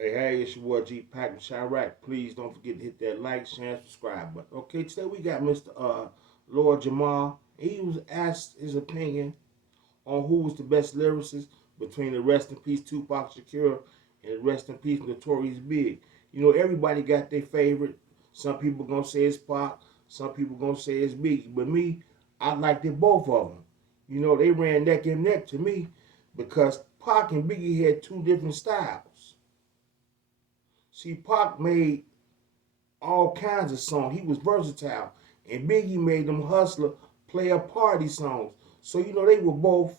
Hey, it's your boy Gpac with Chirac. Please don't forget to hit that like, share, and subscribe button. Okay, today we got Mr. Lord JAMAR. He was asked his opinion on who was the best lyricist between the Rest in Peace Tupac Shakur and the Rest in Peace Notorious Big. You know, everybody got their favorite. Some people gonna say it's Pac, some people gonna say it's Biggie. But me, I liked it both of them. You know, they ran neck and neck to me because Pac and Biggie had two different styles. See, Pac made all kinds of songs. He was versatile. And Biggie made them hustler player party songs. So you know they were both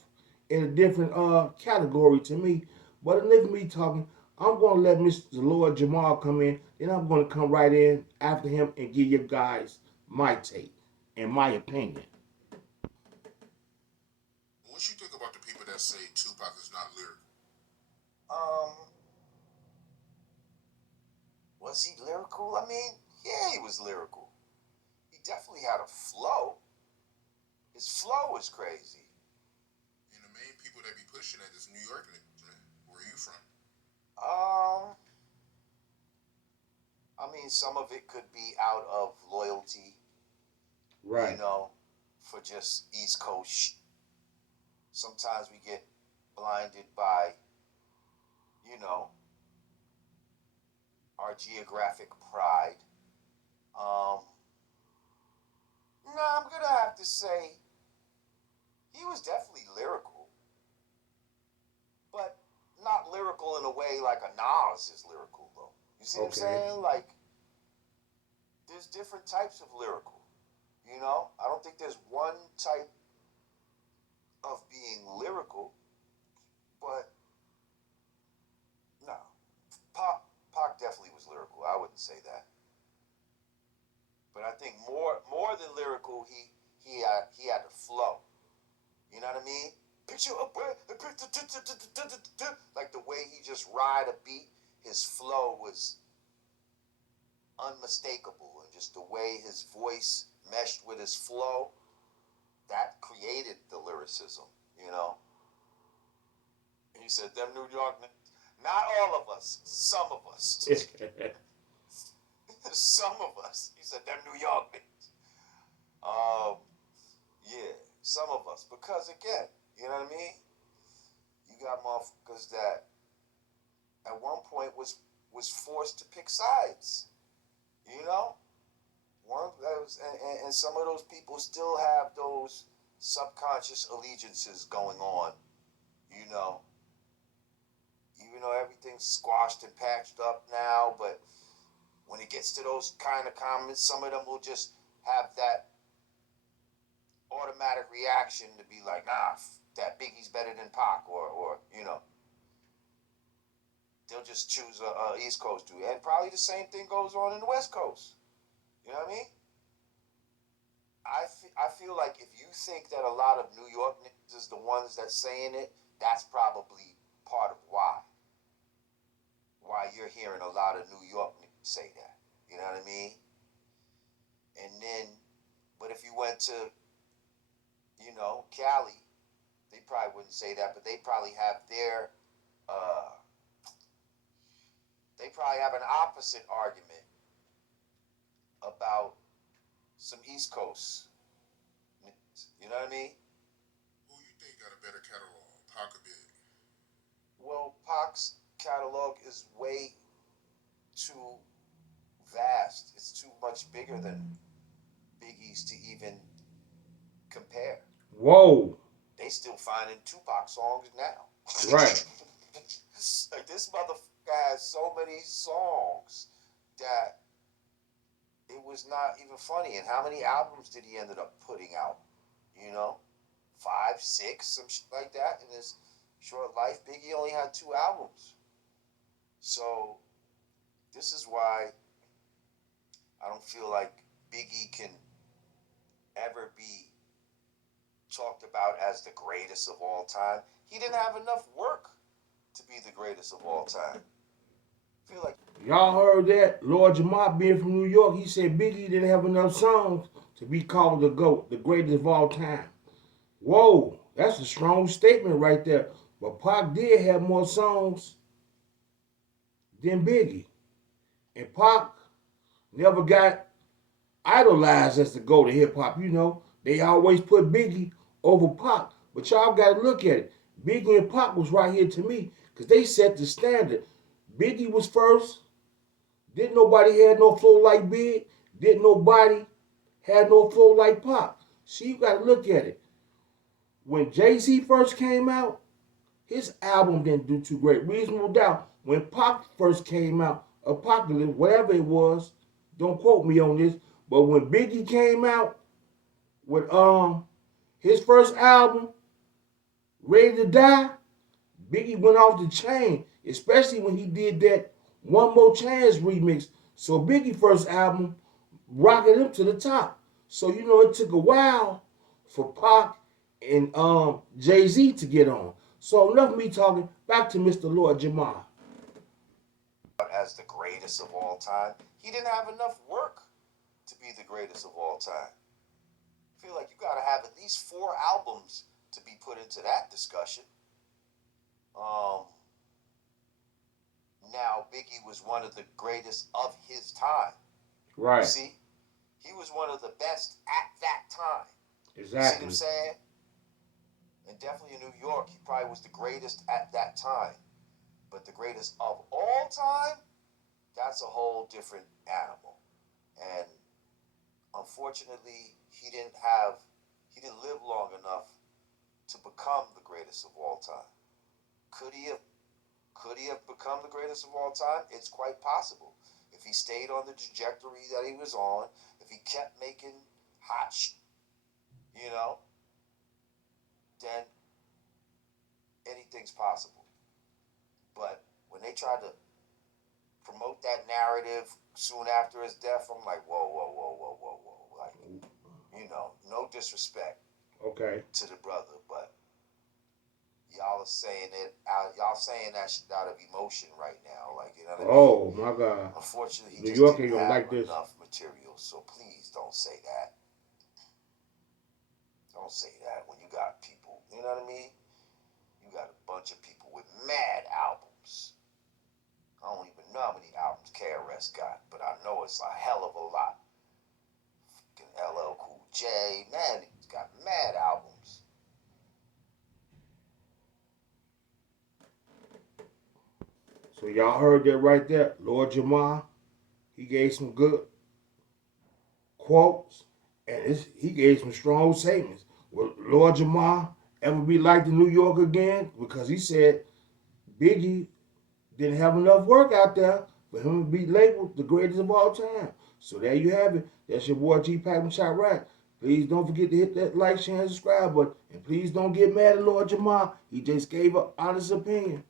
in a different category to me. But enough of me talking, I'm gonna let Mr. Lord Jamal come in, then I'm gonna come right in after him and give you guys my take and my opinion. What you think about the people that say Tupac is not lyrical? Um, was he lyrical? I mean, yeah, he was lyrical. He definitely had a flow. His flow was crazy. And the main people that be pushing that is New York niggas, man. Where are you from? Um, I mean, some of it could be out of loyalty, you Right. know, for just East Coast. Sometimes we get blinded by, you know, our geographic pride. Um, no, I'm gonna have to say he was definitely lyrical, but not lyrical in a way like a Nas is lyrical though. You see what I'm Okay. saying? Like there's different types of lyrical. You know, I don't think there's one type of being lyrical, but no, Pac definitely was lyrical. I wouldn't say that, but I think more than lyrical, he had the flow. You know what I mean? Picture up like the way he just ride a beat. His flow was unmistakable, and just the way his voice meshed with his flow, that created the lyricism. You know, and he said, "Them New York, not all of us, some of us, some of us." He said, "Them New York niggas." Yeah, some of us, because again, you know what I mean? You got motherfuckers that at one point was forced to pick sides. You know, one that was, and some of those people still have those subconscious allegiances going on. You know, even though everything's squashed and patched up now, but when it gets to those kind of comments, some of them will just have that automatic reaction to be like, nah, that Biggie's better than Pac, or you know, they'll just choose a East Coast dude, and probably the same thing goes on in the West Coast. You know what I mean? I feel like if you think that a lot of New York niggas is the ones that's saying it, that's probably part of why you're hearing a lot of New York niggas say that. You know what I mean? And then, but if you went to, you know, Cali, they probably wouldn't say that, but they probably have uh, they probably have an opposite argument about some East Coast. You know what I mean? Who you think got a better catalog, Pac or Big? Well, Pac's catalog is way too vast. It's too much bigger than Biggie's to even compare. Whoa. They still finding Tupac songs now. Right. Like this motherfucker has so many songs that it was not even funny. And how many albums did he ended up putting out? You know, five, six, some shit like that in his short life. Biggie only had two albums. So this is why I don't feel like Biggie can ever be talked about as the greatest of all time. He didn't have enough work to be the greatest of all time. I feel like Y'all heard that? Lord Jamar being from New York, he said Biggie didn't have enough songs to be called the GOAT, the greatest of all time. Whoa, that's a strong statement right there. But Pac did have more songs than Biggie. And Pac never got idolized as the GOAT of hip hop. You know, they always put Biggie over Pac. But y'all got to look at it. Biggie and Pac was right here to me because they set the standard. Biggie was first. Didn't nobody have no flow like Big. Didn't nobody have no flow like Pac. See, you got to look at it. When Jay-Z first came out, his album didn't do too great. Reasonable Doubt. When Pac first came out, Apocalypse, whatever it was, don't quote me on this, but when Biggie came out with his first album, Ready to Die, Biggie went off the chain, especially when he did that One More Chance remix. So Biggie first album rocketed him to the top. So you know it took a while for Pac and Jay-Z to get on. So enough of me talking. Back to Mr. Lord Jamar. As the greatest of all time, he didn't have enough work to be the greatest of all time. I feel like you got to have at least 4 albums to be put into that discussion. Now Biggie was one of the greatest of his time. Right. You see, he was one of the best at that time. Exactly. You see what I'm saying? And definitely in New York, he probably was the greatest at that time. But the greatest of all time, that's a whole different animal. And unfortunately, he didn't live long enough to become the greatest of all time. Could he have become the greatest of all time? It's quite possible. If he stayed on the trajectory that he was on, if he kept making hot then anything's possible. But when they tried to promote that narrative soon after his death, I'm like, whoa. Like, no disrespect to the brother, but y'all are saying it out. Y'all saying that shit out of emotion right now. Like, you know what I mean? Oh my God. Unfortunately, he New just York didn't ain't gonna have like this. enough material. So please don't say that. Don't say that when you got people. You know what I mean? You got a bunch of people with mad albums. I don't even know how many albums KRS got, but I know it's a hell of a lot. Fucking LL Cool J, man, he's got mad albums. So y'all heard that right there. Lord Jamar, he gave some good quotes and he gave some strong statements. Will Lord Jamar ever be like the New York again? Because he said Biggie didn't have enough work out there for him to be labeled the greatest of all time. So there you have it. That's your boy Gpac from Chirac. Please don't forget to hit that like, share, and subscribe button. And please don't get mad at Lord Jamar. He just gave an honest opinion.